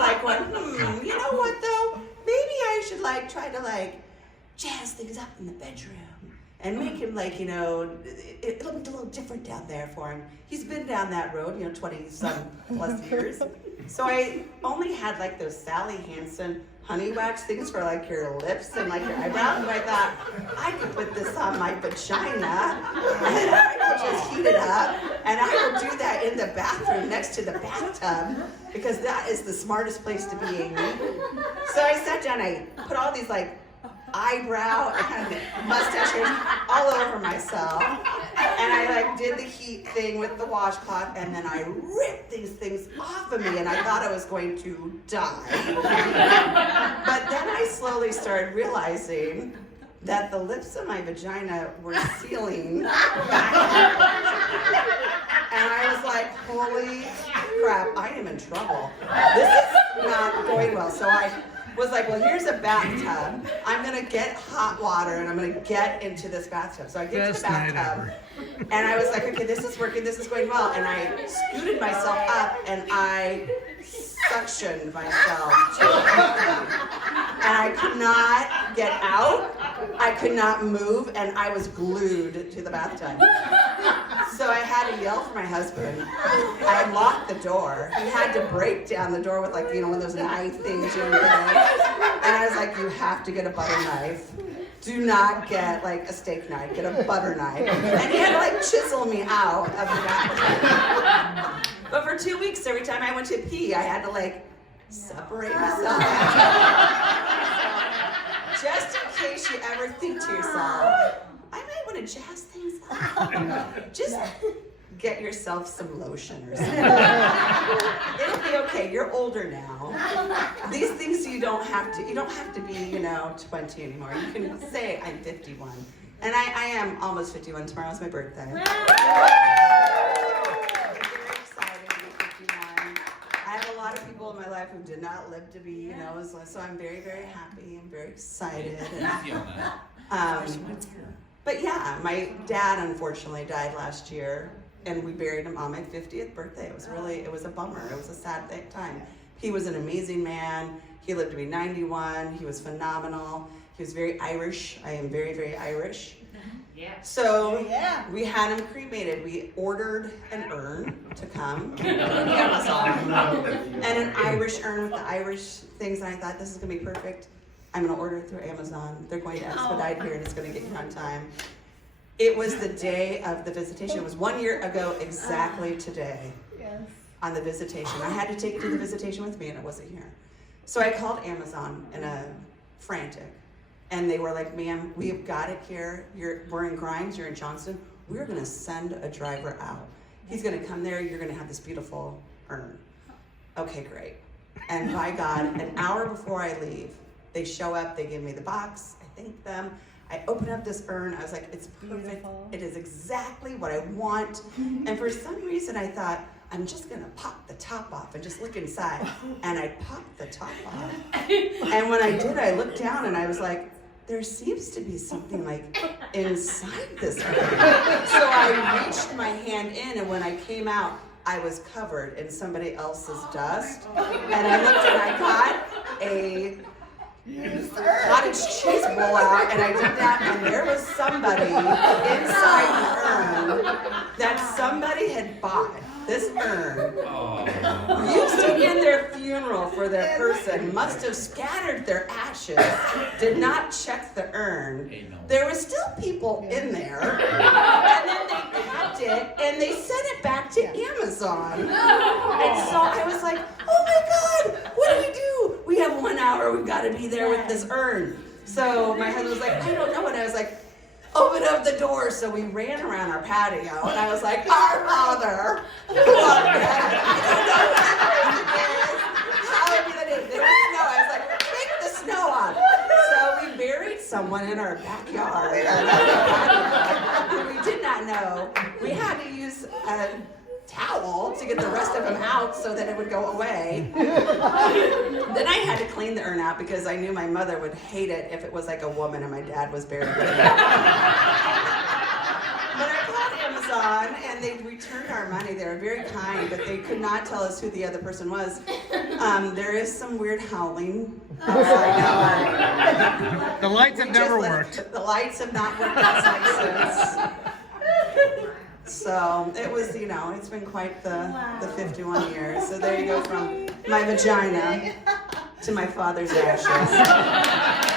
like, you know what though? Maybe I should like try to like jazz things up in the bedroom and make him like, it'll be a little different down there for him. He's been down that road, 20-some plus years. So I only had like those Sally Hansen honey wax things for like your lips and like your eyebrows. And I thought, I could put this on my vagina and I will just heat it up and I will do that in the bathroom next to the bathtub because that is the smartest place to be, Amy. So I sat down, I put all these like eyebrow and mustache hairs all over myself. And I like did the heat thing with the washcloth and then I ripped these things off of me and I thought I was going to die. But then I slowly started realizing that the lips of my vagina were sealing. And I was like, holy crap, I am in trouble. This is not going well. So I was like, well, here's a bathtub. I'm gonna get hot water and I'm gonna get into this bathtub. So I get to the bathtub and I was like, okay, this is working, this is going well. And I scooted myself up and I suctioned myself to the bathtub. And I could not get out, I could not move, and I was glued to the bathtub. So I had to yell for my husband. I locked the door. He had to break down the door with like, one of those knife things you know. And I was like, you have to get a butter knife. Do not get like a steak knife, get a butter knife. And he had to like chisel me out of the bathtub. But for 2 weeks, every time I went to pee, I had to like separate myself. Just in case you ever think to yourself, I might want to jazz things up. Just get yourself some lotion or something. It'll be okay. You're older now. These things you don't have to be, 20 anymore. You can say I'm 51. And I am almost 51. Tomorrow's my birthday. I'm very excited to be 51. I have a lot of people in my life who did not live to be, so I'm very, very happy. I'm very excited. But yeah, my dad unfortunately died last year, and we buried him on my 50th birthday. It was a bummer. It was a sad time. He was an amazing man. He lived to be 91. He was phenomenal. He was very Irish. I am very, very Irish. Yeah. So we had him cremated. We ordered an urn to come from Amazon, and an Irish urn with the Irish things, and I thought this is gonna be perfect. I'm gonna order it through Amazon. They're going to expedite here and it's gonna get here on time. It was the day of the visitation. It was 1 year ago exactly today. Yes. On the visitation. I had to take it to the visitation with me and it wasn't here. So I called Amazon in a frantic. And they were like, ma'am, we've got it here. We're in Grimes, you're in Johnston. We're gonna send a driver out. He's gonna come there, you're gonna have this beautiful urn. Okay, great. And by God, an hour before I leave, they show up, they give me the box, I thank them. I open up this urn, I was like, it's perfect. Beautiful. It is exactly what I want. And for some reason I thought, I'm just gonna pop the top off and just look inside. And I popped the top off. And when I did, I looked down and I was like, there seems to be something like inside this urn. So I reached my hand in, and when I came out, I was covered in somebody else's dust. And I looked and I got a cottage cheese roll out, and I did that, and there was somebody inside the urn that somebody had bought. This urn used to be in their funeral for their person, must have scattered their ashes, did not check the urn. There were still people in there, and then they packed it and they sent it back to Amazon. And so I was like, oh my God, what do we do? We have 1 hour, we've got to be there with this urn. So my husband was like, I don't know. And I was like, open up the door. So we ran around our patio, and I was like, our Father, who art in heaven. I don't know what the is. Hallowed be the name. There was snow. I was like, take the snow off. So we buried someone in our backyard. We did not know. We had to use a towel to get the rest of them out so that it would go away. Then I had to clean the urn out because I knew my mother would hate it if it was like a woman and my dad was buried with it. I called Amazon and they returned our money. They were very kind, but they could not tell us who the other person was. There is some weird howling outside now. The lights have never worked. The lights have not worked outside since. So it was, it's been quite the 51 years. So there you go, from my vagina to my father's ashes.